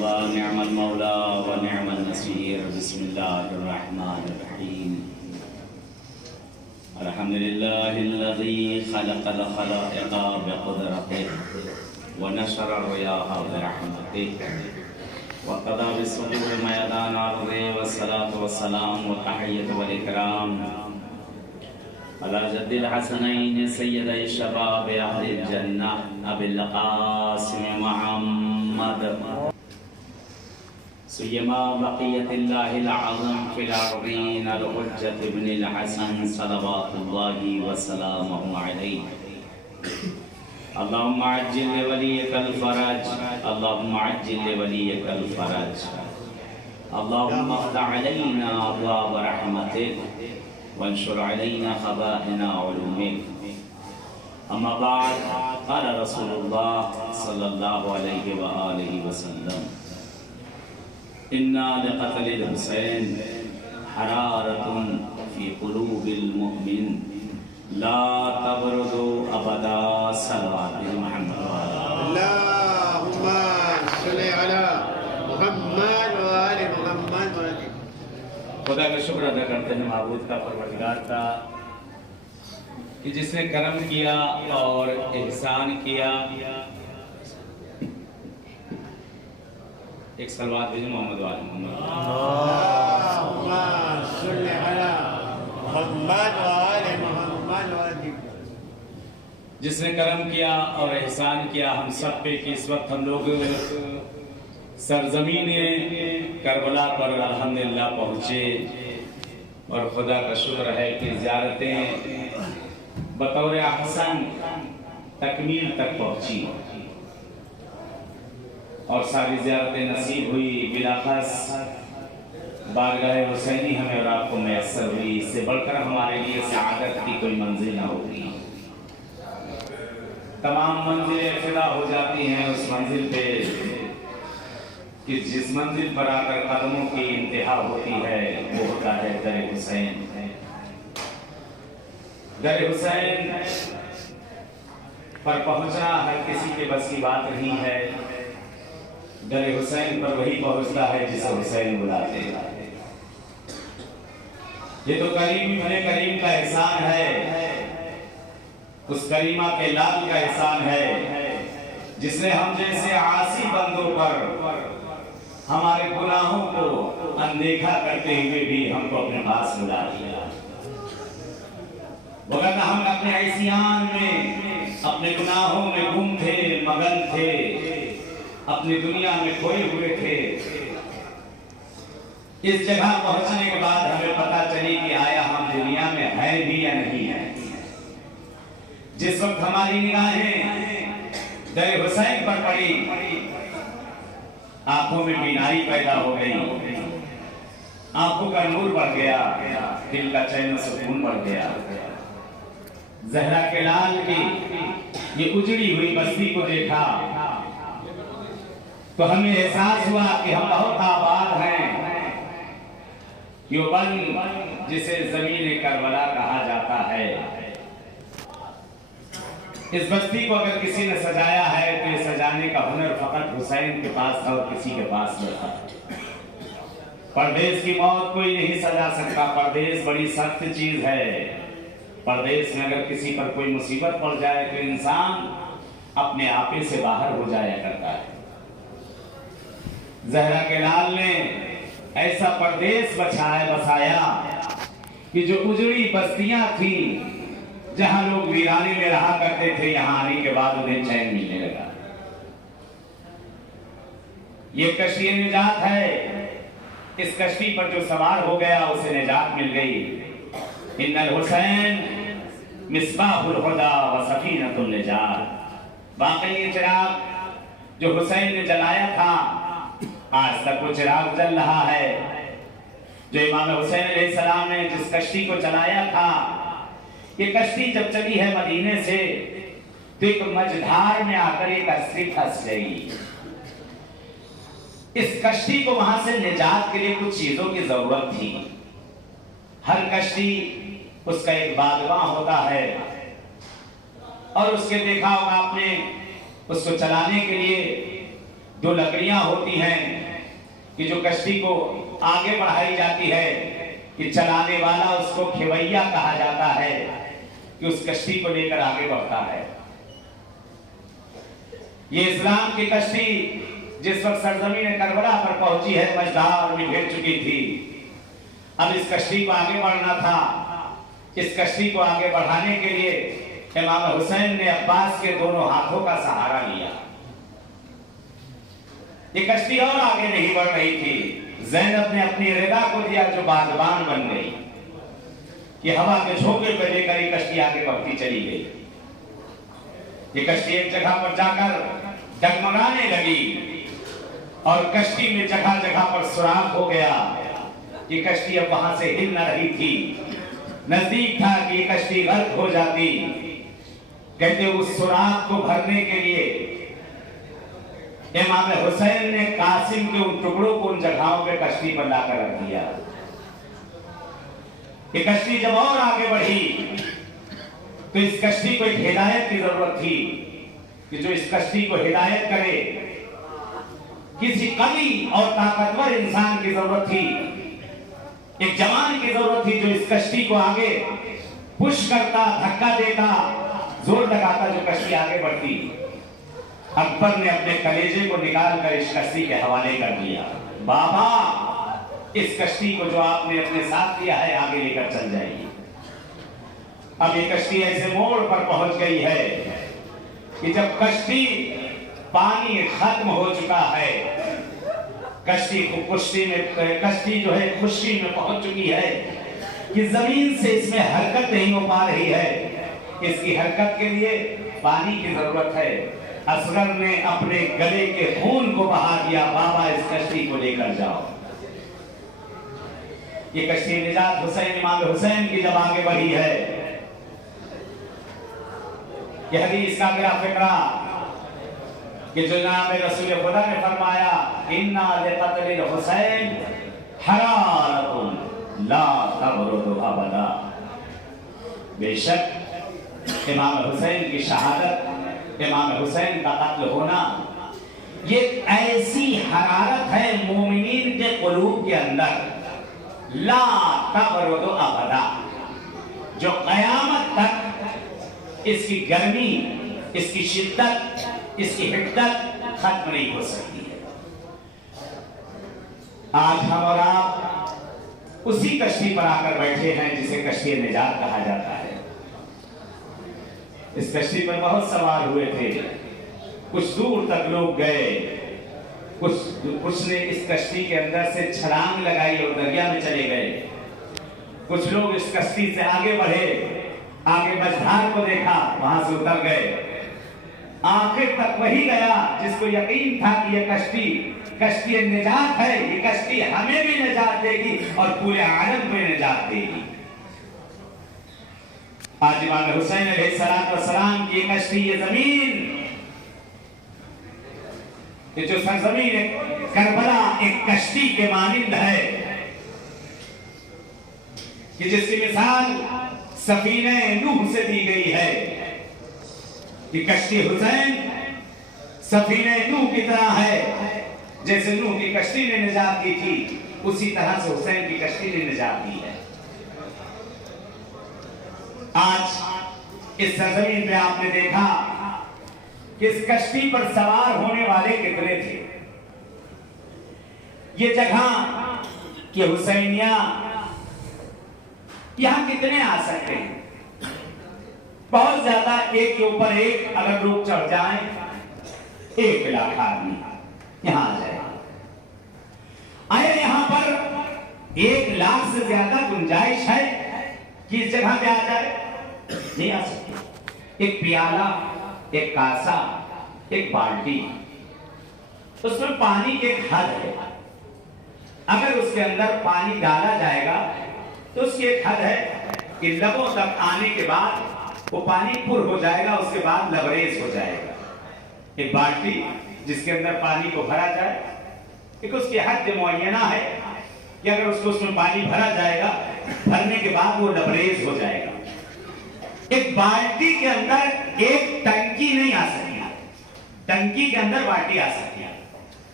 المصطفى نعم المولى ونعم النصير بسم الله الرحمن الرحيم الحمد لله الذي خلق الخلائق بقدرته ونشر الرياح برحمته وقضى بالصدور ميدان الأرض والصلاة والسلام والتحية والإكرام على جد الحسنين سيدي الشباب أهل الجنة أبي القاسم محمد سيما بقية الله العظم في الأرضين الحجة ابن الحسن صلوات الله وسلامه عليه اللهم عجل لوليك الفرج اللهم عجل لوليك الفرج اللهم افتح علينا أبواب رحمتك وانشر علينا خزائن علومك أما بعد قال رسول الله صلى الله عليه وآله وسلم إنا لقتل الحسين حرارة في قلوب المؤمن لا تبرد أبدا صلوات محمد اللهم صل على محمد وآل محمد خدا کا شکر ادا کرتے ہیں معبود کا پروردگار کا کہ جس نے کرم کیا اور احسان کیا. ایک صلوات بھیجو محمد والے محمد اللهم صل على محمد وآل محمد جس نے کرم کیا اور احسان کیا ہم سب پہ کہ اس وقت ہم لوگ سرزمین کربلا پر الحمدللہ پہنچے اور خدا کا شکر ہے کہ زیارتیں بطور احسن تکمیل تک پہنچی اور ساری زیارتیں نصیب ہوئی. بلاخص بارگاہ حسینی ہمیں اور آپ کو میسر ہوئی. اس سے بڑھ کر ہمارے لیے سعادت کی کوئی منزل نہ ہوگی. تمام منزلیں فدا ہو جاتی ہیں اس منزل پہ کہ جس منزل پر آ کر قدموں کی انتہا ہوتی ہے وہ ہوتا ہے در حسین. در حسین پر پہنچنا ہر کسی کے بس کی بات نہیں ہے. در حسین پر وہی پہنچتا ہے جسے حسین بلاتے ہیں. یہ تو کریم ابن کریم کا احسان ہے, اس کریمہ کے لال کا احسان ہے جس نے ہم جیسے عاصی بندوں پر ہمارے گناہوں کو اندیکھا کرتے ہوئے بھی ہم کو اپنے پاس بلا لیا. وگرنہ ہم اپنے عصیان میں اپنے گناہوں میں گم تھے, مگن تھے, اپنی دنیا میں کھوئے ہوئے تھے. اس جگہ پہنچنے کے بعد ہمیں پتہ چلی کہ آیا ہم دنیا میں ہیں بھی یا نہیں ہیں. جس وقت ہماری نگاہیں در حسین پر پڑی آنکھوں میں بینائی پیدا ہو گئی, آنکھوں کا نور بڑھ گیا, دل کا چین و سکون بڑھ گیا. زہرا کے لال کی یہ اجڑی ہوئی بستی کو دیکھا تو ہمیں احساس ہوا کہ ہم بہت آباد ہیں. یوبند جسے زمین کربلا کہا جاتا ہے, اس بستی کو اگر کسی نے سجایا ہے تو یہ سجانے کا ہنر فقط حسین کے پاس تھا اور کسی کے پاس نہ تھا. پردیس کی موت کوئی نہیں سجا سکتا. پردیس بڑی سخت چیز ہے. پردیس میں اگر کسی پر کوئی مصیبت پڑ جائے تو انسان اپنے آپے سے باہر ہو جایا کرتا ہے. زہرا کے لال نے ایسا پردیس بسایا کہ جو اجڑی بستیاں تھیں جہاں لوگ ویرانے میں رہا کرتے تھے, یہاں آنے کے بعد انہیں چین ملنے لگا. یہ کشتی نجات ہے. اس کشتی پر جو سوار ہو گیا اسے نجات مل گئی. ان الحسین مصباح الہدی و سفینۃ النجات. واقعی یہ چراغ جو حسین نے جلایا تھا آج تک وہ چراغ جل رہا ہے. جو امام حسین علیہ السلام نے جس کشتی کو چلایا تھا, یہ کشتی جب چلی ہے مدینے سے تو ایک مجدھار میں آ کر ایک اسری پھنس گئی. اس کشتی کو وہاں سے نجات کے لیے کچھ چیزوں کی ضرورت تھی. ہر کشتی اس کا ایک بادباں ہوتا ہے اور اس کے دیکھا ہوگا آپ نے اس کو چلانے کے لیے जो लकड़ियां होती हैं कि जो कश्ती को आगे बढ़ाई जाती है, कि चलाने वाला उसको खेवैया कहा जाता है, कि उस कश्ती को लेकर आगे बढ़ता है। ये इस्लाम की कश्ती जिस वक्त सरजमीन करबला पर पहुंची है, मझधार में घिर चुकी थी। अब इस कश्ती को आगे बढ़ना था। इस कश्ती को आगे बढ़ाने के लिए इमाम हुसैन ने अब्बास के दोनों हाथों का सहारा लिया। ये कश्ती और आगे नहीं बढ़ रही थी। ज़ैनब ने अपनी रिदा को दिया जो बागबान बन गई। ये हवा के झोंके पर लेकर ये कश्ती आगे बढ़ती चली गई। ये कश्ती एक जगह पर जाकर डगमगाने लगी और कश्ती में जगह जगह पर सुराख हो गया। ये कश्ती अब वहां से हिल न रही थी। नजदीक था कि ये कश्ती गर्क हो जाती। कहते उस सुराख को भरने के लिए इमाम हुसैन ने कासिम के उन टुकड़ों को उन जगहों पे कश्ती पर लाकर रख दिया। ये कश्ती जब और आगे बढ़ी तो इस कश्ती को एक हिदायत की जरूरत थी कि जो इस कश्ती को हिदायत करे। किसी कवि और ताकतवर इंसान की जरूरत थी, एक जवान की जरूरत थी जो इस कश्ती को आगे पुश करता, धक्का देता, जोर लगाता, जो कश्ती आगे बढ़ती। अकबर ने अपने कलेजे को निकालकर इस कश्ती के हवाले कर दिया। बाबा, इस कश्ती को जो आपने अपने साथ लिया है आगे लेकर चल जाइए। अब ये कश्ती ऐसे मोड़ पर पहुंच गई है कि जब कश्ती पानी खत्म हो चुका है, कश्ती जो है खुशी में पहुंच चुकी है कि जमीन से इसमें हरकत नहीं हो पा रही है। इसकी हरकत के लिए पानी की जरूरत है। असगर ने अपने गले के खून को बहा दिया। बाबा, इस कश्ती को लेकर जाओ। ये कश्ती निजात हुसैन इमाम हुसैन की जब आगे बढ़ी है, ये हदीस का मेरा फिक्रा कि जो जनाब रसूल खुदा ने फरमाया, इन्ना लिक़त्लिल हुसैन हरारतुन ला तबरुदु अबदा। बेशक इमाम हुसैन की शहादत, इमाम हुसैन का कत्ल होना, ये ऐसी हरारत है मोमिनीन के क़ुलूब के अंदर, ला तबरुदु अबदा, जो क़यामत तक इसकी गर्मी, इसकी शिद्दत, इसकी हिद्दत खत्म नहीं हो सकती है। आज हम और आप उसी कश्ती पर आकर बैठे हैं जिसे कश्ती निजात कहा जाता है। इस कश्ती पर बहुत सवार हुए थे। कुछ दूर तक लोग गए, कुछ ने इस कश्ती के अंदर से छलांग लगाई और दरिया में चले गए। कुछ लोग इस कश्ती से आगे बढ़े, आगे मझधार को देखा, वहां से उतर गए। आखिर तक वही गया जिसको यकीन था कि ये कश्ती निजात है, ये कश्ती हमें भी निजात देगी और पूरे आलम को निजात देगी। आज इमाम हुसैन अलैहिस्सलाम की कश्ती, ये जमीन, ये जो सरजमीन करबला एक कश्ती के मानिंद है कि जिसकी मिसाल सफीने नूह से दी गई है कि कश्ती हुसैन सफीने नूह की तरह है। जैसे नूह की कश्ती ने निजात दी थी, उसी तरह से हुसैन की कश्ती ने निजात दी है। आज इस सरजमीन पे आपने देखा कि इस कश्ती पर सवार होने वाले कितने थे। ये जगह कि हुसैनिया यहां कितने आ सकते हैं? बहुत ज्यादा, एक के ऊपर एक अगर लोग चढ़ जाएं, 1 लाख आदमी यहां आ जाए। आया यहां पर 1 लाख से ज्यादा गुंजाइश है कि इस जगह पे आ जाए? नहीं आ सकते। एक प्याला, एक कासा, एक बाल्टी, उसमें पानी की एक हद है। अगर उसके अंदर पानी डाला जाएगा तो उसकी एक हद है कि लबों तक आने के बाद वो पानी पुर हो जाएगा, उसके बाद लबरेज हो जाएगा। एक बाल्टी जिसके अंदर पानी को भरा जाए, एक उसकी हद मुअय्यना है कि अगर उसमें पानी भरा जाएगा, भरने के बाद वो लबरेज हो जाएगा। एक बाल्टी के अंदर एक टंकी नहीं आ सकती, टंकी के अंदर बाल्टी आ सकती है।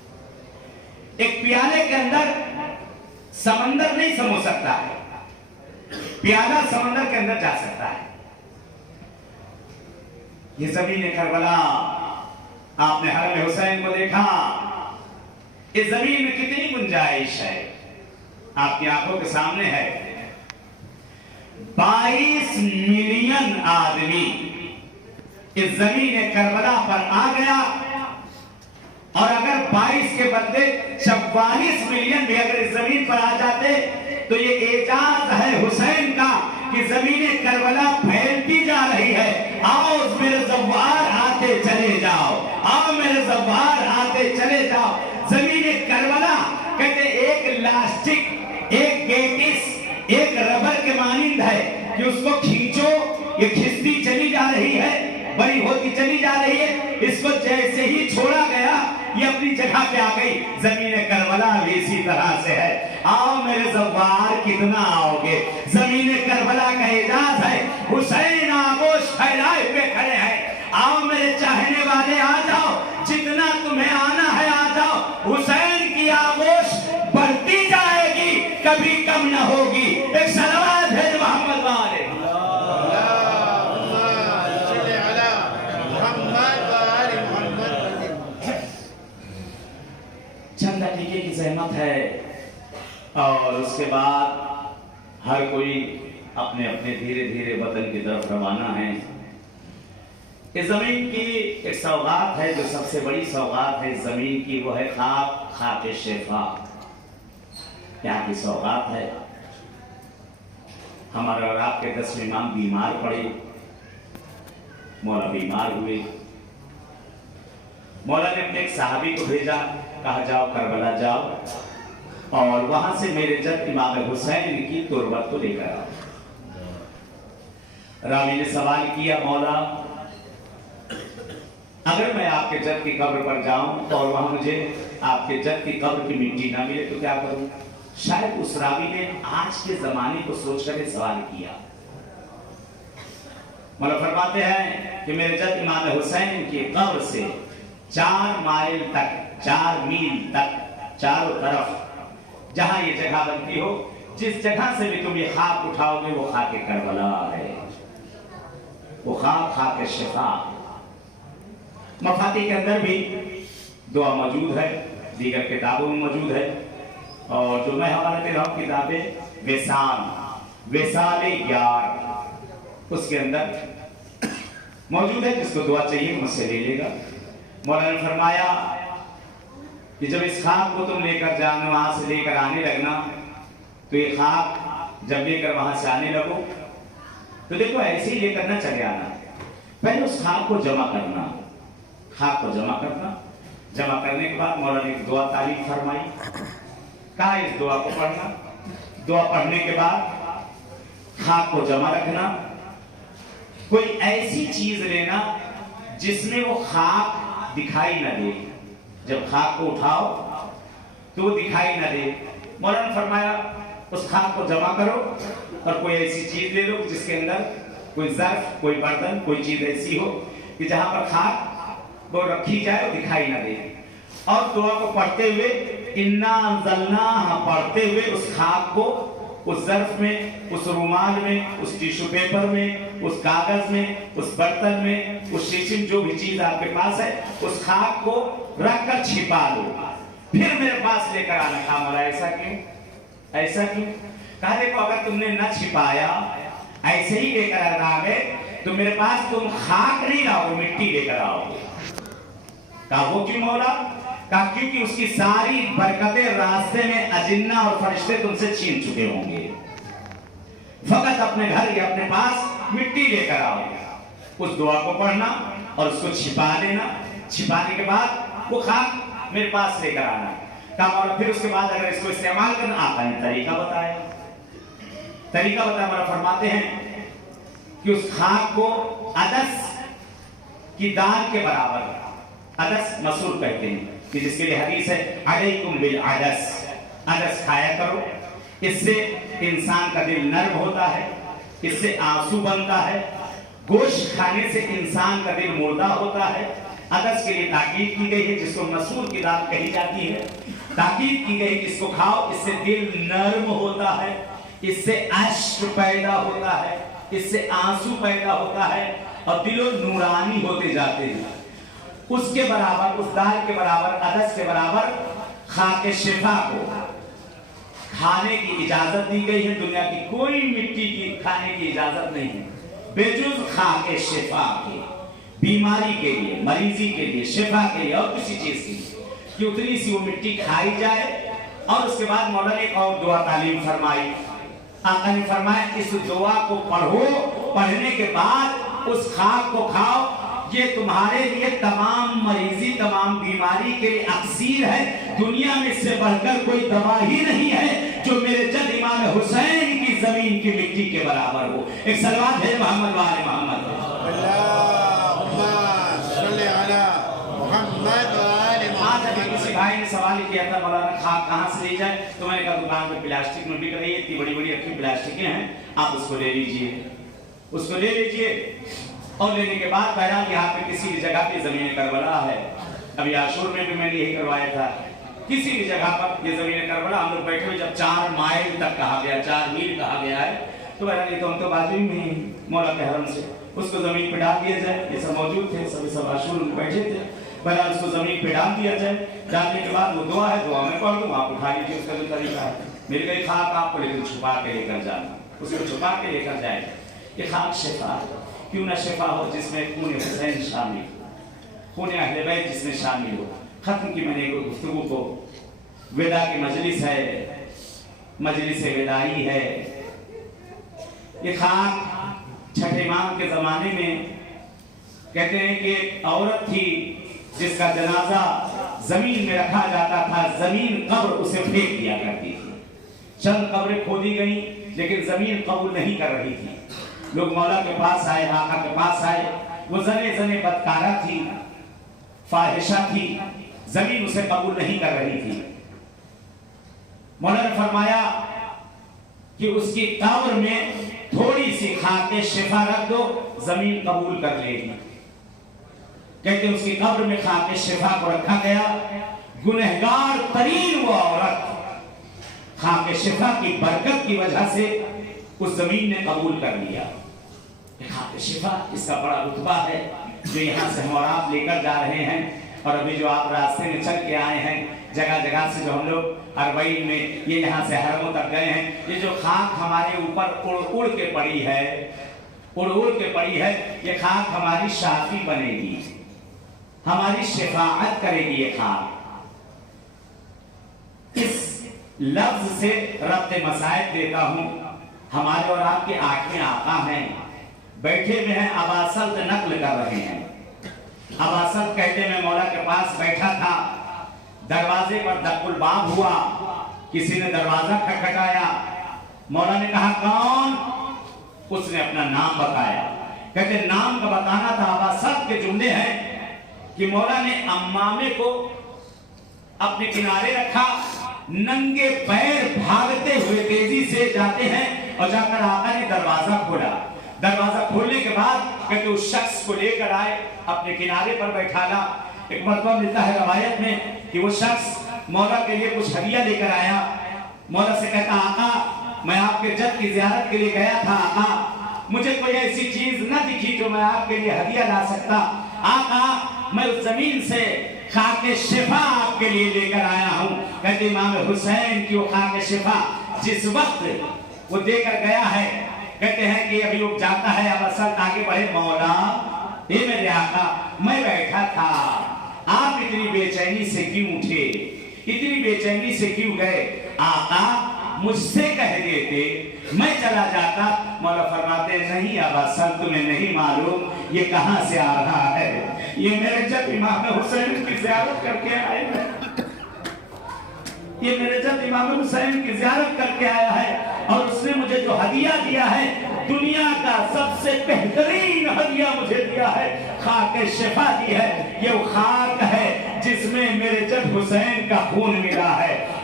ایک پیالے کے اندر سمندر نہیں سمو سکتا ہے، پیالہ سمندر کے اندر جا سکتا ہے۔ یہ زمین کربلا، آپ نے حرم حسین کو دیکھا، اس زمین میں کتنی گنجائش ہے، آپ کی آنکھوں کے سامنے ہے۔ 22 ملین آدمی اس زمین کربلا پر آ گیا، اور اگر 22 کے بدلے 44 ملین بھی اگر اس زمین پر آ جاتے تو یہ اعجاز ہے حسین کا کہ زمین کربلا پھیلتی جا رہی ہے۔ آؤ میرے زوار آتے چلے جاؤ، آؤ میرے زوار آتے چلے جاؤ۔ زمین کربلا کہتے ایک لاسٹک، ایک گیٹس، ایک ربر کے مانند ہے کہ اس کو کھینچو، یہ کھنچتی چلی جا رہی ہے، بڑی ہوتی چلی جا رہی ہے۔ اس کو جیسے ہی چھوڑا گیا یہ اپنی جگہ پہ آ گئی۔ زمین کربلا بھی اسی طرح سے ہے۔ آؤ میرے زوار کتنا آؤ گے؟ زمین کربلا کا اعجاز ہے، حسین آغوش پھیلائے ہوئے کھڑے ہیں۔ آؤ میرے چاہنے والے آ جاؤ، جتنا تمہیں آنا ہے آ جاؤ۔ حسین کی آغوش بڑھتی جائے گی، کبھی کم نہ ہوگی۔ ایک صلوات ہے محمد والے۔ چند دقیقے کی زحمت ہے اور اس کے بعد ہر کوئی اپنے اپنے دھیرے دھیرے وطن کی طرف روانہ ہے۔ اس زمین کی ایک سوغات ہے جو سب سے بڑی سوغات ہے اس زمین کی، وہ ہے خاک شفا۔ یہاں کی سوغات ہے۔ ہمارے اور آپ کے 10 امام بیمار پڑے، مولا بیمار ہوئے، مولا نے اپنے ایک صحابی کو بھیجا، کہا جاؤ کربلا جاؤ اور وہاں سے میرے جد امام حسین کی تربت کو لے کر آؤ۔ راوی نے سوال کیا، مولا اگر میں آپ کے جد کی قبر پر جاؤں اور وہاں مجھے آپ کے جد کی قبر کی مٹی نہ ملے تو کیا کروں؟ شاید اس راوی نے آج کے زمانے کو سوچ کر یہ سوال کیا۔ مولا فرماتے ہیں کہ میرے جد امام حسین کی قبر سے 4 مائل تک، 4 میل تک چاروں طرف جہاں یہ جگہ بنتی ہو، جس جگہ سے بھی تم یہ خاک اٹھاؤ گے وہ خاک کربلا ہے، وہ خاک شفا۔ مفاتیح کے اندر بھی دعا موجود ہے، دیگر کتابوں میں موجود ہے، اور جو میں حوالہ دے رہا ہوں کتاب وصال یار، اس کے اندر موجود ہے، جس کو دعا چاہیے مجھ سے لے لے گا۔ مولانا نے فرمایا کہ جب اس خاک کو تم لے کر جانا، وہاں سے لے کر آنے لگنا، تو یہ خاک جب لے کر وہاں سے آنے لگو تو دیکھو ایسے ہی لے کر نہ چلے آنا، پہلے اس خاک کو جمع کرنا، خاک کو جمع کرنا۔ جمع کرنے کے بعد مولانا نے ایک دعا تعلیم فرمائی، کہا اس دعا کو پڑھنا۔ دعا پڑھنے کے بعد خاک کو جمع رکھنا، کوئی ایسی چیز لینا جس میں وہ خاک دکھائی نہ دے، جب خاک کو اٹھاؤ تو وہ دکھائی نہ دے۔ مولانا نے فرمایا اس خاک کو جمع کرو اور کوئی ایسی چیز لے لو جس کے اندر کوئی ظرف، کوئی برتن، کوئی چیز ایسی ہو کہ جہاں پر خاک وہ رکھی جائے اور دکھائی نہ دے، اور دعا کو پڑھتے ہوئے انا انزلناہ پڑھتے ہوئے اس خاک کو اس ظرف میں، اس رومال میں، اس ٹیشو پیپر میں، اس کاغذ میں، اس برتن میں، اس شیشم، جو بھی چیز آپ کے پاس ہے، اس خاک کو رکھ کر چھپا دو، پھر میرے پاس لے کر آنا۔ کہا مولا ایسا کیوں؟ ایسا کیوں؟ کہا دیکھو اگر تم نے نہ چھپایا، ایسے ہی لے کر آ گئے تو میرے پاس تم خاک نہیں لاؤ، مٹی لے کر آؤ گے۔ کہا وہ کیوں مولا؟ کہا کیونکہ اس کی ساری برکتیں راستے میں اجنہ اور فرشتے تم سے چھین چکے ہوں گے، فقط اپنے گھر یا اپنے پاس مٹی لے کر آؤ۔ اس دعا کو پڑھنا اور اس کو چھپا دینا، چھپانے کے بعد وہ خاک میرے پاس لے کر آنا۔ کہا مولا پھر اس کے بعد اگر اس کو استعمال کرنا، آقا نے طریقہ بتایا، طریقہ بتایا۔ مولا فرماتے ہیں کہ اس خاک کو عدس کی دال کے برابر، عدس مسور کہتے ہیں کہ جس کے لیے حدیث ہے علیکم بالعدس، عدس کھایا کرو، اس سے انسان کا دل نرم ہوتا ہے، اس سے آنسو بنتا ہے۔ گوشت کھانے سے انسان کا دل مردہ ہوتا ہے، अदस के लिए ताकीद की गई है, जिसको मसूर की दाल कही जाती है। ताकीद की गई कि इसको खाओ, इससे दिल नर्म होता है, इससे अश्क पैदा होता है, इससे आंसू पैदा होता है और दिलो नूरानी होते जाते हैं। उसके बराबर, उस दाल के बराबर, अदस के बराबर खाके शिफा को खाने की इजाजत दी गई है। दुनिया की कोई मिट्टी की खाने की इजाजत नहीं है बेजुज खाके शिफा के, बीमारी के लिए, मरीजी के लिए, शिफा के लिए और किसी चीज के लिए कि उतनी सी वो मिट्टी खाई जाए। और उसके बाद मौला ने एक और दुआ तालीम फरमाई। आका ने फरमाया इस दुआ को पढ़ो, पढ़ने के बाद उस खाक को खाओ, ये तुम्हारे लिए तमाम मरीजी, तमाम बीमारी के लिए अक्सीर है। दुनिया में इससे बढ़कर कोई दवा ही नहीं है जो मेरे जद इमाम हुसैन की जमीन की मिट्टी के बराबर हो। एक सलवात है मोहम्मद वाले मोहम्मद। किसी भाई ने सवाल किया था मौलाना खाक कहाँ से ली जाए, तो मैंने कहा दुकान में प्लास्टिक में बिक रही है, इतनी बड़ी बड़ी अच्छी प्लास्टिकें हैं, आप उसको ले लीजिए, उसको ले लीजिए। और लेने के बाद बहरहाल यहाँ पे किसी भी जगह पे जमीन करबला है, अभी आशूर में भी मैंने यही करवाया था, किसी भी जगह पर ये जमीन करबला हम लोग बैठे हुए, जब 4 माइल तक कहा गया, 4 मील कहा गया है, तो बहरहाल ये तो हम तो बाजू में मौला के हरम से उसको जमीन पे डाल दिया जाए। ये सब मौजूद थे, सब आशूर में बैठे थे, बहरहाल उसको जमीन पे डाल दिया जाए। डालने के बाद वो दुआ है, दुआ में पढ़ दूँ, आप उठा लीजिए, उसका जो तरीका है। मेरे कई खाक आपको लेकिन छुपा के लेकर जाना, उसको छुपा के लेकर जाएगा। ये खाक शिफा, क्यों ना शिफा हो जिसमें खून हुसैन शामिल, खून अहले बैत जिसमें शामिल हो। खत्म की मैंने एक गुफ्तगू को, विदा की मजलिस है, मजलिस विदाई है। ये खाक छठे इमाम के जमाने में कहते हैं कि एक औरत थी जिसका जनाजा जमीन में रखा जाता था, जमीन कब्र उसे फेंक दिया करती थी। चंद कब्रें खोदी गई लेकिन जमीन कबूल नहीं कर रही थी। लोग मौला के पास आए, आका के पास आए, वो जने जने बदकारा थी, फाहिशा थी, जमीन उसे कबूल नहीं कर रही थी। मौला ने फरमाया कि उसकी कब्र में थोड़ी सी खाके शिफा रख दो, जमीन कबूल कर लेगी। कहते उसकी कब्र में खाके शिफा को रखा गया। गुनहगार तरीन वो औरत खाके शिफा की बरकत की वजह से उस जमीन ने कबूल कर लिया। खाके शिफा इसका बड़ा रुतबा है जो यहाँ से हम और आप लेकर जा रहे हैं। और अभी जो आप रास्ते में चल के आए हैं, जगह जगह से जो हम लोग अरबईन में ये यहाँ से हरमों तक गए हैं, ये जो खाक हमारे ऊपर उड़ उड़ के पड़ी है, उड़ उड़ के पड़ी है, ये खाक हमारी शाफी बनेगी, हमारी शिफाअत करेगी। ये खाक इस लफ्ज से रब्त मसाइब देता हूं। हमारे और आपके आंखें आका हैं, बैठे हुए हैं, अबासल्त नकल कर रहे हैं। अबासल्त कहते मैं मौला के पास बैठा था, दरवाजे पर दक्कुल बाब हुआ, किसी ने दरवाजा खटखटाया, मौला ने कहा कौन? उसने अपना नाम बताया। कहते नाम का बताना था। अबासल्त के जुमले हैं कि मौला ने अम्मामे को अपने किनारे रखा, नंगे पैर भागते हुए तेजी से जाते हैं और जाकर आका ने दरवाजा खोला। दरवाजा खोलने के बाद कहते उस शख्स को लेकर आए, अपने किनारे पर बैठाला। एक मरतबा मिलता है रवायत में कि वो शख्स मौला के लिए कुछ हदिया लेकर आया। मौला से कहता आका मैं आपके जद की ज़ियारत के लिए गया था, आका मुझे कोई ऐसी चीज न दिखी जो मैं आपके लिए हदिया ला सकता। आका मैं उस जमीन से खाके शिफा आपके लिए लेकर आया हूँ। कहते इमाम हुसैन की वो खाके शिफा जिस वक्त वो देकर गया है, कहते हैं कि अभी लोग जाता है, अब असल आगे बढ़े, मौला ये मेरे आका मैं बैठा था, आप इतनी बेचैनी से क्यों उठे, इतनी बेचैनी से क्यों गए? आका मुझसे कह देते मैं चला जाता। मौला फरमाते नहीं अब असल तुम्हें नहीं मालूम ये कहां से आ रहा है, ये मेरे जब इमाम हुसैन की ज़ियारत करके आए हैं, ये मेरे जब इमाम हुसैन की ज़ियारत करके आया है और उसने मुझे जो हदिया दिया है, दुनिया का सबसे बेहतरीन हदिया मुझे दिया है, खाके शिफा दी है। ये वो खाक है जिसमें मेरे जब हुसैन का खून मिला है।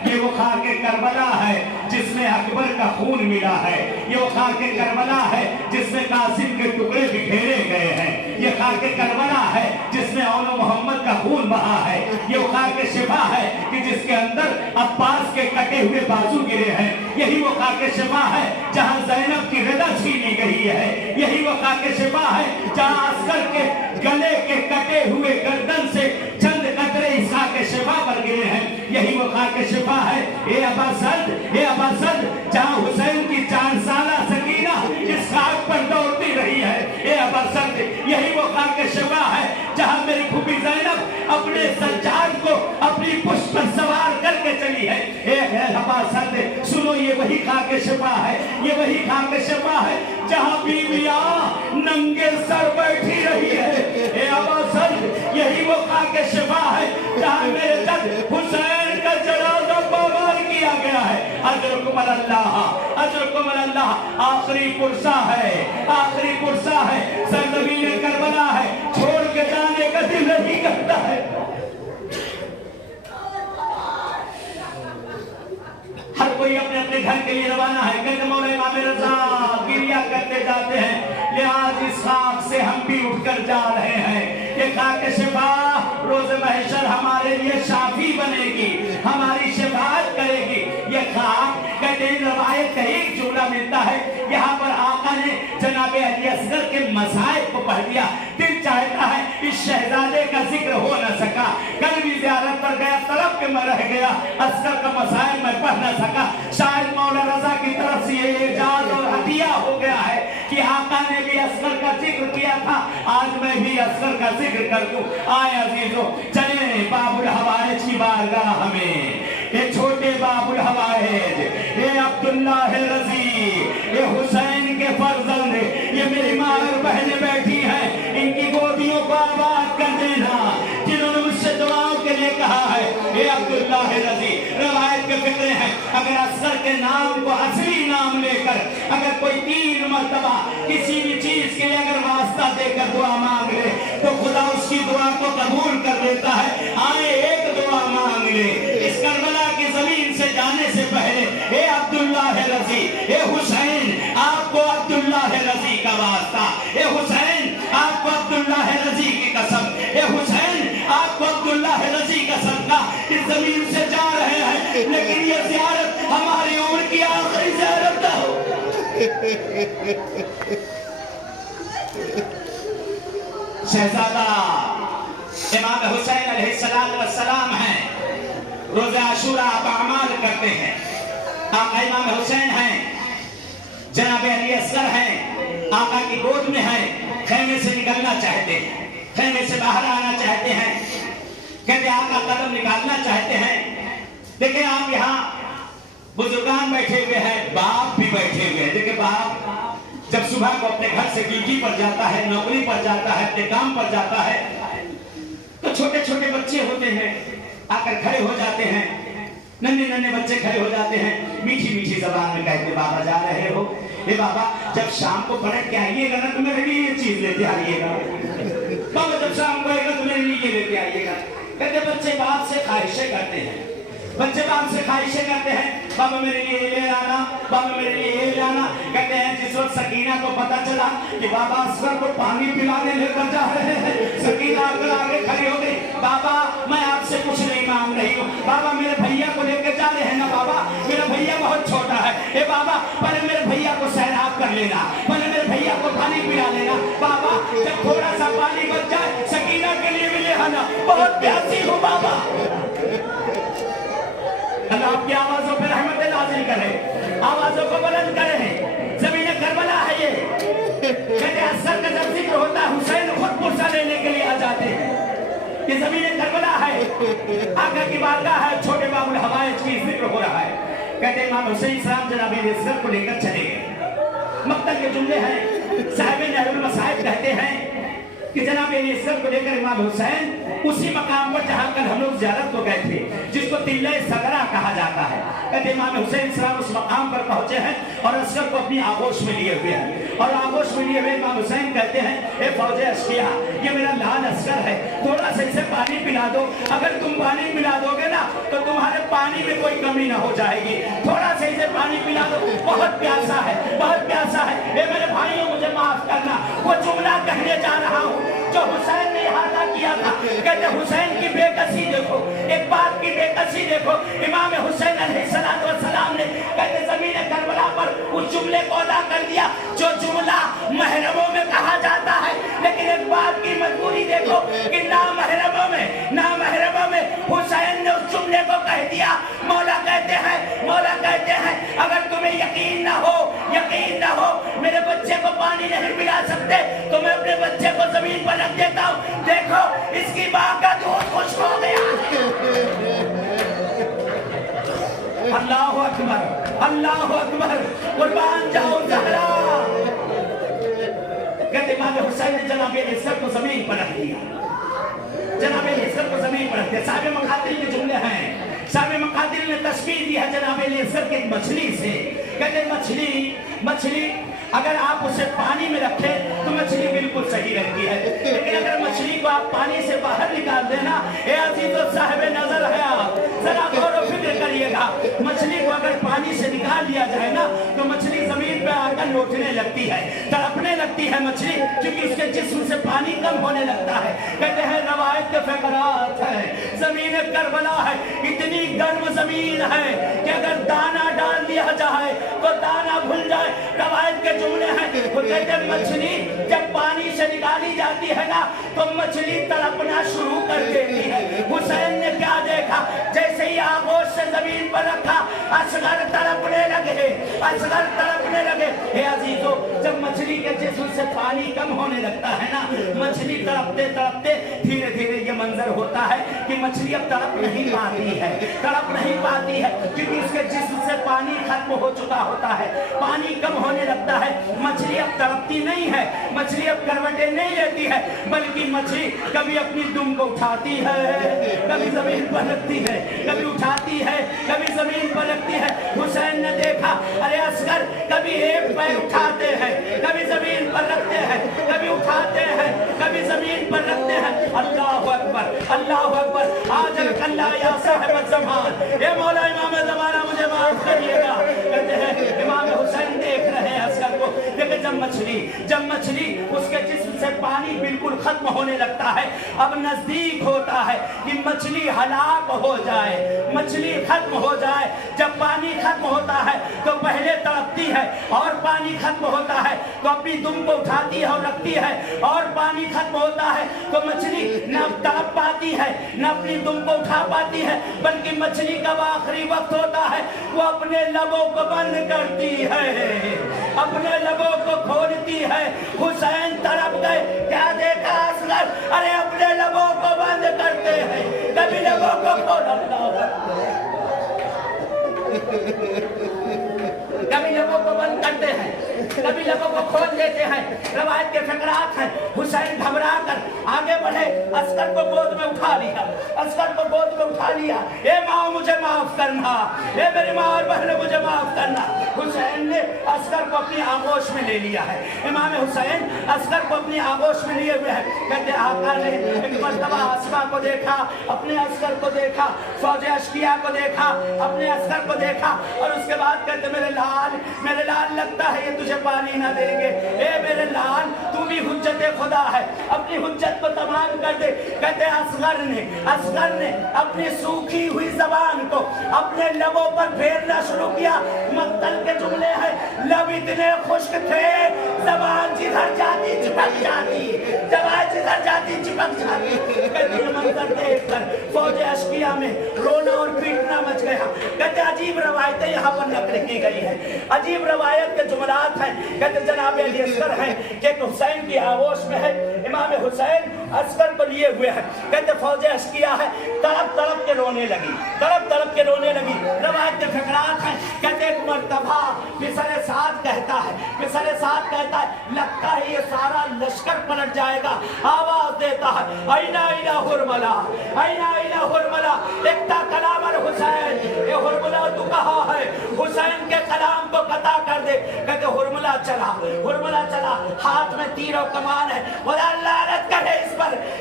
یہ وہ خاک کربلا ہے جس میں اکبر کا خون ملا ہے، یہ وہ خاک کربلا ہے جس میں قاسم کے ٹکڑے بکھیرے گئے ہیں، یہ خاک کربلا ہے جس میں اول محمد کا خون بہا ہے، یہ وہ خاک شفا ہے کہ جس کے اندر عباس کے کٹے ہوئے بازو گرے ہیں، یہی وہ خاک شفا ہے جہاں زینب کی رضا چھینی گئی ہے، یہی وہ خاک شفا ہے جہاں عسکر کے گلے کے کٹے ہوئے گردن سے چند قطرے اس خاک شفا پر گرے ہیں، یہی وہ خاک شفا ہے اے ابا سعد، اے ابا سعد، جہاں حسین کی 4 سالہ سکینہ اس خاک پر دوڑتی رہی ہے، اے ابا سعد، یہی وہ خاک شفا ہے جہاں میری پھوپھی زینب اپنے سجاد کو اپنی پشت پر سوار کر کے چلی ہے، اے ابا سعد سنو، یہ وہی خاک شفا ہے، یہ وہی خاک شفا ہے جہاں بیویاں ننگے سر بیٹھی رہی ہے، اے ابا سعد یہی وہ خاک شفا ہے جہاں میرے جد حسین کا جنازہ پامال کیا گیا ہے، اجرکم اللہ، اجرکم اللہ، آخری پرسہ ہے، آخری پرسہ ہے، سرزمین کربلا ہے، چھوڑ کے جانے کا دل نہیں کرتا ہے۔ ہر کوئی اپنے اپنے گھر کے لیے روانہ ہے، کہتے مولا امام رضا گریہ کرتے جاتے ہیں، لحاظ اس خاک سے ہم بھی اٹھ کر جا رہے ہیں، یہ خاک شفا روز محشر ہمارے لیے شافی بنے گی، ہماری شفاعت کرے گی، یہ خاک کہتے ہیں روایت کا ایک جملہ ملتا ہے، یہاں پر آقا نے جناب علی اصغر کے مصائب کو پڑھ دیا، دل چاہتا ہے اس شہزادے کا ذکر ہو نہ سکا، کل بھی زیارت پر گیا طرف کے میں رہ گیا، اصغر کا مصائب میں پڑھ نہ سکا، شاید مولا رضا کی طرف سے یہ اعجاز اور عطیہ ہو گیا ہے کہ آقا نے بھی اصغر کا ذکر کیا تھا، آج میں بھی اصغر کا ذکر کر دوں۔ آئے عزیزو چلیں باب الحوائج کی بارگاہ میں، اے چھوٹے باب الحوائج، اے عبداللہ رضی، اے حسین کے فرزند، یہ میری ماں اور بہنیں بیٹھی ہیں، ان کی گودیوں کو آباد کر دینا، جنہوں نے مجھ سے دعاؤں کے لیے کہا ہے، اے عبداللہ رضی، روایت کے فکرے ہیں، اگر اصغر کے نام کو اصلی نام لے کر اگر کوئی 3 مرتبہ کسی بھی چیز کے لیے اگر واسطہ دے کر دعا مانگ لے تو خدا اس کی دعا کو قبول کر لیتا ہے۔ آئے ایک دعا مانگ لے، اس کربلا کی زمین سے جانے سے پہلے، اے عبداللہ رضی، اے حسین آپ کو عبداللہ رضی کا واسطہ، اے حسین آپ کو عبداللہ رضی کی قسم، اے حسین آپ کو عبداللہ رضی کا صدقہ، اس زمین سے جا رہے ہیں، لیکن یہ زیارت ہماری عمر کی آخری زیارت ہو۔ شہزادہ امام حسین علیہ السلام ہیں، روز عاشوراء آپ اعمال کرتے ہیں، آقا امام حسین ہیں، جناب علی اصغر ہیں، آقا کی گود میں ہیں، خیمے سے نکلنا چاہتے ہیں، خیمے سے باہر آنا چاہتے ہیں، کہتے آقا قدم نکالنا چاہتے ہیں، دیکھیں آپ یہاں بزرگان بیٹھے ہوئے ہیں، باپ بھی بیٹھے ہوئے ہیں، دیکھیں باپ جب صبح کو اپنے گھر سے ڈیوٹی پر جاتا ہے، نوکری پر جاتا ہے، اپنے کام پر جاتا ہے، تو چھوٹے چھوٹے بچے ہوتے ہیں آ کر کھڑے ہو جاتے ہیں، ننے ننے بچے کھڑے ہو جاتے ہیں، میٹھی میٹھی زبان میں کہتے بابا جا رہے ہو، اے بابا جب شام کو پلٹ کے آئیے گا نا تو میرے لیے یہ چیز لیتے آئیے گا، بابا جب شام کو آئے گا تو میرے لیے یہ لیتے آئیے گا، کہتے بچے باپ سے خواہشیں کرتے ہیں، بچے باپ سے خواہشیں کرتے ہیں، بابا میرے لیے یہ لے آنا، بابا میرے لیے یہ لانا، کہتے ہیں جس وقت سکینہ کو پتا چلا کہ بابا اصغر کو پانی پلانے لے کر جا رہے ہیں، سکینہ آ کر آگے کھڑی ہو گئی، بابا میں آپ سے کچھ نہیں مانگ رہی ہوں، بابا میرے بھیا کو لے کے جا رہے ہیں نا، بابا میرا بھیا بہت چھوٹا ہے، اے بابا پہلے میرے بھیا کو سیراب کر لینا، پہلے میرے بھیا کو پانی پلا لینا، بابا جب تھوڑا سا پانی بچ جائے سکینہ کے لیے بھی لے آنا، بہت پیاسی ہوں بابا۔ اللہ آپ کی آوازوں پہ رحمت نازل کرے، آوازوں کو بلند کرے، زمین کربلا ہے یہ، کہتے اصغر کا جب ذکر ہوتا ہے حسین خود پرسہ لینے کے لیے آ جاتے ہیں، یہ زمین کربلا ہے، آقا کی بارگاہ ہے، چھوٹے باب الحوائج کی ذکر ہو رہا ہے، کہتے ہیں امام حسین صاحب جناب علی اصغر کو لے کر چلے گئے، مقتل کے جملے ہیں، صاحب نہر المصائب کہتے ہیں کہ جناب علی اصغر کو لے کر امام حسین اسی مقام پر جہاں کل ہم لوگ زیارت کو گئے تھے جس کو تلہ صغرا کہا جاتا ہے، کہتے امام حسین صاحب اس مقام پر پہنچے ہیں اور اصغر کو اپنی آغوش میں لیے ہوئے ہیں، اور آغوش میں لیے ہوئے امام حسین کہتے ہیں اے فوج اشقیاء یہ میرا لال اصغر ہے، تھوڑا سا اسے پانی پلا دو، اگر تم तुम पानी पिला दोगे ना तो तुम्हारे पानी में कोई कमी ना हो जाएगी। थोड़ा सा इसे पानी पिला दो, बहुत प्यासा है, बहुत प्यासा है। ये मेरे भाइयों मुझे माफ करना, वो जुमला कहने जा रहा हूँ जो हुसैन ने इहाता किया था। कहते हुसैन की बेकसी देखो, एक बात की बेकसी देखो। इमाम हुसैन अलैहिस्सलाम ने कहते ज़मीन करबला पर उस जुमले को अदा कर दिया जो जुमला महरमों में कहा जाता है। लेकिन एक बात की मजबूरी देखो कि ना महरमों में हुसैन ने उस जुमले को कह दिया। मौला कहते हैं अगर तुम्हें यकीन ना हो मेरे बच्चे को पानी नहीं पिला सकते तो मैं अपने बच्चे को जमीन पर रख देता हूँ। देखो इसकी माँ का दूध खुश्क हो गया। अल्लाह अकबर, कुर्बान जाओ ज़हरा। कहते इमाम हुसैन ने जनाब इस्सत को जमीन पर रख दिया, जनाब इस्सत को जमीन पर रख दिया। साहिब मकातिल के जुमले हैं, साहिब मकातिल ने तशबीह दी है जनाब इस्सत की मछली से। कहते मछली अगर आप उसे पानी में रखें तो मछली बिल्कुल सही रहती है, लेकिन अगर मछली को आप पानी से बाहर निकाल देना, ए अजीज़ो साहिब नजर है, आप जरा गौर व फिक्र करिएगा। मछली को अगर पानी से निकाल लिया जाए ना तो मछली जमीन पे आकर लौटने लगती है, तड़पने लगती है मछली, क्योंकि उसके जिस्म से पानी कम होने लगता है। कहते हैं रवायत के फकरात है, जमीन करबला है, इतनी गर्म जमीन है कि अगर दाना डाल दिया जाए तो दाना भूल जाए। रवायत के जुमले हैं, वो कहते मछली जब पानी से निकाली जाती है ना तो मछली तड़पना शुरू कर देती है। हुसैन ने क्या देखा, जैसे ही आगोश से जमीन पर रखा असगर तड़पने लगे। हे अजीजों, जब मछली के जिस्म से पानी कम होने लगता है ना, मछली तड़पते धीरे धीरे ये मंजर होता है कि मछली अब तड़प नहीं पाती है क्योंकि उसके जिस्म से पानी खत्म हो चुका होता है, पानी कम होने लगता है। मछली अब तड़पती नहीं है, मछली अब करवटें नहीं लेती है, बल्कि मछली कभी अपनी दुम को उठाती है, कभी जमीन पर रखती है, कभी उठाती है, कभी जमीन पर रखती है। हुसैन ने देखा, अरे असगर कभी एक पैर उठाते हैं, कभी जमीन पर रखते हैं, कभी उठाते हैं, कभी जमीन पर रखते हैं। अल्लाहु अकबर। आज कल्ला या साहिब ज़मान, ये मौला इमाम ज़माना मुझे माफ करिएगा। कहते हैं इमाम हुसैन देख रहे हैं असगर को। देखिए जब मछली उसके जिस्म से पानी बिल्कुल खत्म होने लगता है, अब नजदीक होता है कि मछली हलाक हो जाए, मछली खत्म हो जाए। जब पानी खत्म होता है तो पहले तड़पती है, और पानी खत्म होता है तो अपनी दुम को उठाती है और रखती है, और पानी खत्म होता है तो मछली न तड़प पाती है, न अपनी दुम को उठा पाती है, बल्कि मछली का आखिरी वक्त होता है वो अपने लबों को बंद करती है, अपने लबों को खोलती है। हुसैन तड़प गए, क्या देखा असगर, अरे अपने लबों को बंद करते हैं, कभी लबों को कभी लबों को बंद करते हैं, कभी लबों को खोल देते हैं। रवायत के फकरात हैं, हुसैन घबरा कर आगे बढ़े, असगर को गोद में उठा लिया। ए माँ मुझे माफ करना, ए मेरी माँ और बहनों मुझे माफ करना। हुसैन ने असगर को अपनी आगोश में ले लिया है। इमाम हुसैन असगर को अपनी आगोश में लिए हुए हैं। कहते आका ने एक मर्तबा आसमा को देखा, अपने असगर को देखा, फौज अश्किया को देखा, अपने असगर को देखा, और उसके बाद कहते मेरे लाल लगता है ये तुझे पानी ना देंगे। ए मेरे लाल, तू भी हुज्जत खुदा है, अपनी हुज्जत को तमाम कर दे। कहते असगर ने अपनी सूखी हुई जबान को अपने लबों पर फेरना शुरू किया। मक्तल के जुमले हैं, लब इतने खुश्क थे जबान जिधर जाती चिपक जाती, जबान जिधर जाती चिपक जाती। कहते मंजर देखकर फौज अश्किया में रोना और पीटना मच गया। कहते अजीब रवायतें यहाँ पर नकल की गई है, अजीब रवायत के जुमलात हैं। कहते जनाब अली असगर हैं कि हुसैन की आगोश में है, इमाम हुसैन असगर को लिए हुए हैं। कहते फौज अश्किया है, तड़प के रोने लगी। रवायत के फकरात हैं, कहते एक मर्तबा फिसरे साथ कहता है लगता है ये सारा लश्कर पलट जाएगा। आवाज देता है ऐना हुरमला, एकता कलाम अल हुसैन, ये हुरमला तू कहाँ है, हुसैन के कलाम को कता कर दे। कहते हुरमला चला, हाथ में तीर और कमान है। खुदा लानत करे इस पर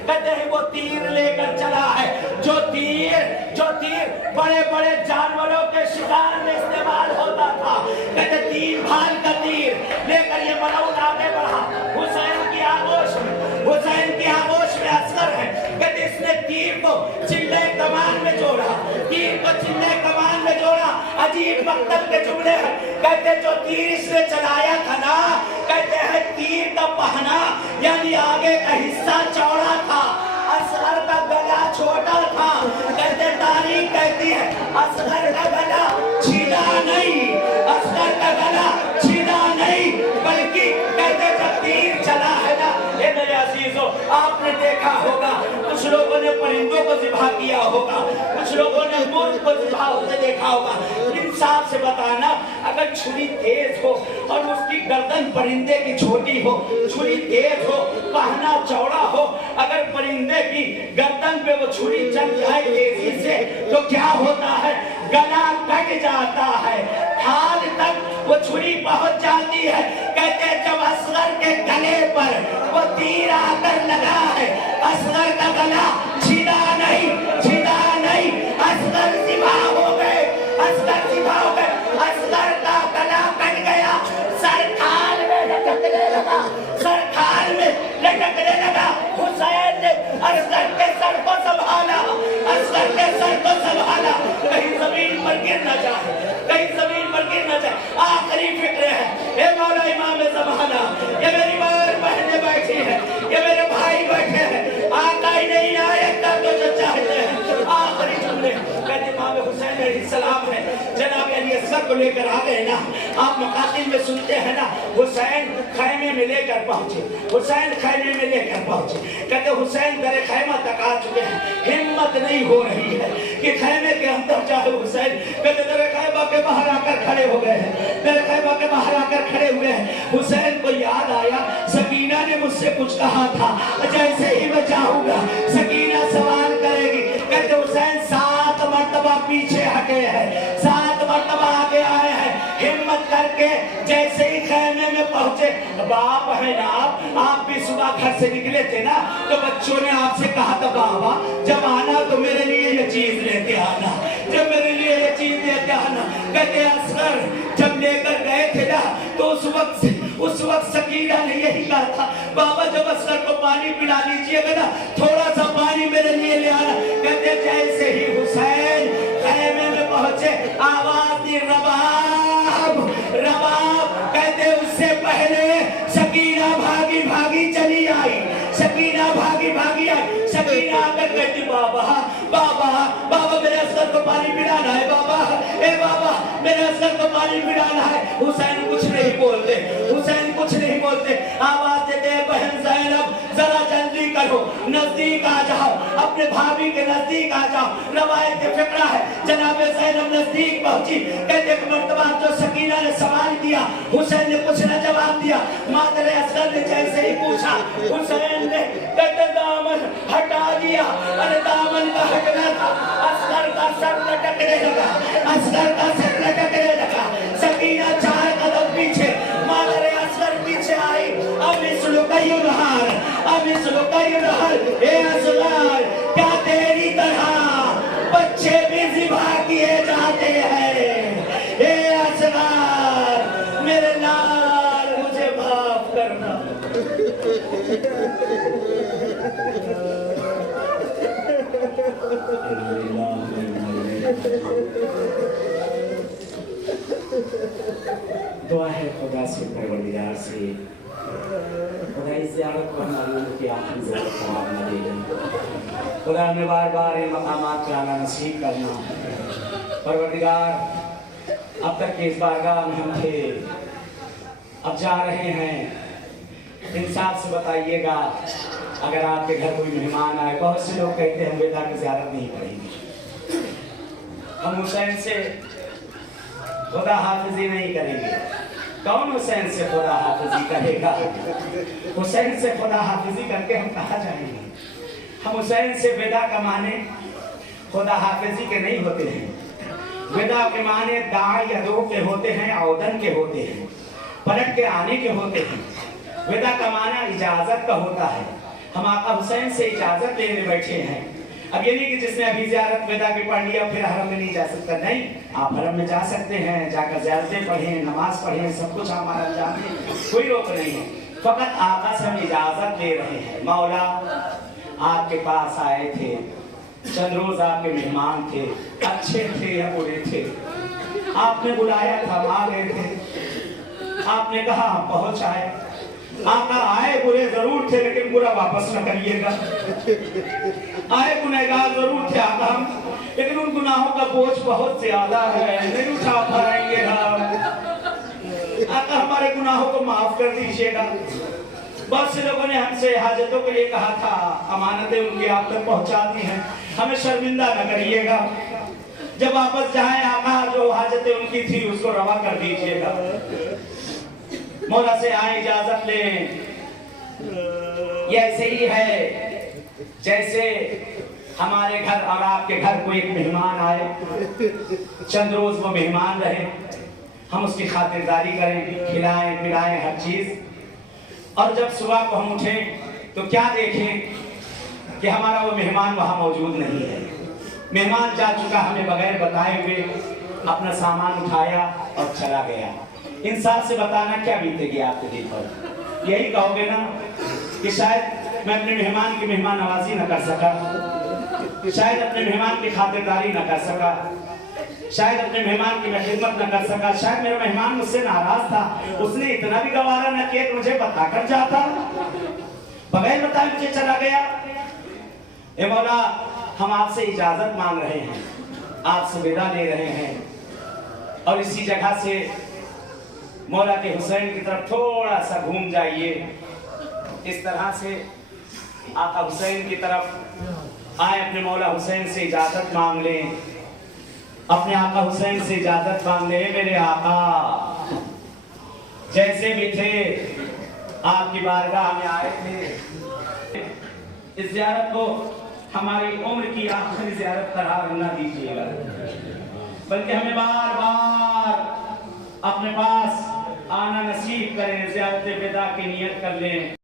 कहते हैं वो तीर लेकर चला है, जो तीर बड़े बड़े जानवरों के शिकार में इस्तेमाल होता था। कहते तीर भाल का तीर लेकर ये मलऊन आगे बढ़ा। हुसैन की आगोश में असगर है। कहते इसने तीर को चिल्ले कमान में जोड़ा, अजीब मकतल के जुमले हैं। कहते जो तीर इसने चलाया था ना, कहते हैं तीर का पहना यानी आगे का हिस्सा चौड़ा था, असगर का गला छोटा था। कहते तारीख कहती है असगर का गला छीना नहीं, बल्कि कहते जब तीर चला है ना, ये मेरे अजीजों आपने देखा होगा कुछ लोगों ने परिंदों को ज़िबा किया होगा, कुछ लोगों ने मुर्ग को ज़िबा होते देखा होगा। इंसाफ से बताना, अगर छुरी तेज हो और उसकी गर्दन परिंदे की छोटी हो, छुरी तेज हो, पहना चौड़ा हो, अगर परिंदे की गर्दन पे वो छुरी चल जाए तेजी से तो क्या होता है, गला कट जाता है, हाल तक वो छुरी पहुंच जाती है। कहते जब असगर के गले पर वो तीर आकर लगा है, असगर का गला छीना नहीं, असगर ज़िबा हो गए, असगर का गला कट गया, सर खाल में लटकने लगा। हुसैन ने असगर के सर को संभाला, कहीं जमीन पर गिर न जाए। आखिरी फिक्र है, ये मौला इमाम ज़माना, ये मेरी माँ बहनें बैठी हैं, ये मेरे भाई बैठे हैं, आका ही नहीं आए तो जो चाहते हैं। आखिरी जुमले कहते इमाम हुसैन अलैहिस्सलाम है, जनाब अली असगर को लेकर आ गए ना। आप मकातिल में सुनते हैं ना, हुसैन खैमे में लेकर पहुंचे। कहते हुसैन दरे खैमा तक आ चुके हैं, हिम्मत नहीं हो रही है कि खैमे के अंदर जाए हुसैन। कहते दरे खैमा के बाहर आकर खड़े हो गए हैं, खड़े हुए हैं। हुसैन को याद आया सकीना ने मुझसे कुछ कहा था, जैसे ही मैं जाऊंगा सकीना सवाल करेगी। कहते हुसैन 7 मरतबा पीछे हटे हैं, 7 मरतबा आगे आए हैं, हिम्मत करके जैसे ही खैमे में पहुंचे। बाप है ना आप भी सुबह घर से निकले थे ना, तो बच्चों ने आपसे कहा था बाबा जब आना तो मेरे लिए ये चीज लेते आना, कहते असगर जब लेकर गए थे ना, तो उस वक्त सकीना ने यही कहा था बाबा जब असगर को पानी पिला लीजिएगा ना, थोड़ा सा पानी मेरे लिए ले आना। कहते जैसे ही हुसैन खैमे में पहुंचे, आवाज दी रबाब। कहते उससे पहले सकीना भागी चली आई, सकीना आकर कहती बाबा मेरे असगर को पानी पिलाना है, बाबा मेरे असगर को पानी पिलाना है। हुसैन कुछ नहीं बोलते, आवाज देते हैं बहन ज़ैनब जरा जल्दी करो, नजदीक आ जाओ, अपने भाभी के नजदीक आ जाओ। रवायत के फिक्रा है जनाब ज़ैनब नजदीक पहुंची। कहते एक मर्तबा जो सकीना ने सवाल किया, हुसैन ने कुछ न जवाब दिया। मादरे असगर ने जैसे ही पूछा, हुसैन ने कहते दामन हटा दिया। अरे दामन का हटना था, असगर का सर लटकने लगा। सकीना 4 कदम पीछे, मादरे असगर पीछे आई। अब इस लुकायुनहर ए असगर क्या तेरी तरह बच्चे भी ज़िबा किए जाते हैं। ए असगर मेरे लाल मुझे माफ करना। दुआ है खुदा से, परवरदिगार से, खुदा इस ज़ियारत को हमारी की आखिरी ज़रूरत ख़राब न दे दे। खुदा हमें बार बार इन मकामात पे आना नसीब करना। परवरदिगार अब तक के इस बारगाह में हम थे, अब जा रहे हैं। इंसाफ से बताइएगा अगर आपके घर कोई मेहमान आए, बहुत से लोग कहते हैं बेटा की ज़ियारत नहीं करेंगे, हम हुसैन से खुदा हाफिजी नहीं करेंगे। कौन हुसैन से खुदा हाफिजी करेगा? हुसैन से खुदा हाफिजी करके हम कहाँ जाएंगे? हम हुसैन से विदा का माने खुदा हाफिजी के नहीं होते हैं। विदा के माने दाएं या दो के होते हैं, औदन के होते हैं, पलट के आने के होते हैं। विदा का माना इजाजत का होता है। हम आका हुसैन से इजाजत लेने बैठे हैं। अब ये नहीं कि जिसने अभी ज़ियारत विदा की पढ़ लिया फिर हरम में नहीं जा सकता, नहीं, आप हरम में जा सकते हैं, जाकर ज़ियारतें पढ़ें, नमाज पढ़ें, सब कुछ हमारा अंजाम है, कोई रोक नहीं है। फकत आका से हम इजाजत ले रहे हैं। मौला आपके पास आए थे, चंद रोज आपके मेहमान थे, अच्छे थे या बुरे थे, आपने बुलाया था, हम आ गए थे, आपने कहा हम पहुंच आए। आका आए बुरे जरूर थे लेकिन बुरा वापस न करिएगा। आए गुनहगार जरूर थे आका हम, लेकिन उन गुनाहों का बोझ बहुत ज्यादा है, नहीं उठा पाएंगे हम। आका हमारे गुनाहों को माफ कर दीजिएगा। बहुत से लोगों ने हमसे हाजतों के लिए कहा था, अमानतें उनकी आप तक पहुंचा दी हैं, हमें शर्मिंदा न करिएगा। जब वापस जाएं आका जो हाजतें उनकी थी उसको रवा कर दीजिएगा। मौला से आए इजाजत लें। ये ऐसे ही है जैसे हमारे घर और आपके घर कोई एक मेहमान आए, चंद रोज वो मेहमान रहे, हम उसकी खातिरदारी करें, खिलाएं पिलाएं हर चीज, और जब सुबह को हम उठें तो क्या देखें कि हमारा वो मेहमान वहां मौजूद नहीं है। मेहमान जा चुका, हमें बगैर बताए हुए अपना सामान उठाया और चला गया। इंसाफ से बताना क्या बीतेगी आपके दिल पर? यही कहोगे ना कि शायद मैं अपने मेहमान की मेहमान नवाजी न कर सका, शायद अपने मेहमान की खातिरदारी न कर सका, शायद अपने मेहमान की मैं खिदमत न कर सका, शायद मेरा मेहमान मुझसे नाराज था, उसने इतना भी गवारा न किया कि मुझे बता कर जाता, बगैर बताए मुझे चला गया। ए मौला हम आपसे इजाजत मांग रहे हैं, आपसे विदा ले रहे हैं, और इसी जगह से मौला के हुसैन की तरफ थोड़ा सा घूम जाइए। इस तरह से आका हुसैन की तरफ आए, अपने मौला हुसैन से इजाजत मांग लें, अपने आका हुसैन से इजाजत मांग लें। मेरे आका जैसे भी थे आपकी बारगाह में आए थे, इस ज़ियारत को हमारी उम्र की आखिरी ज़ियारत करार न दीजिएगा, बल्कि हमें बार बार अपने पास आना नसीब करें, ज़ियारत विदा की नियत कर लें।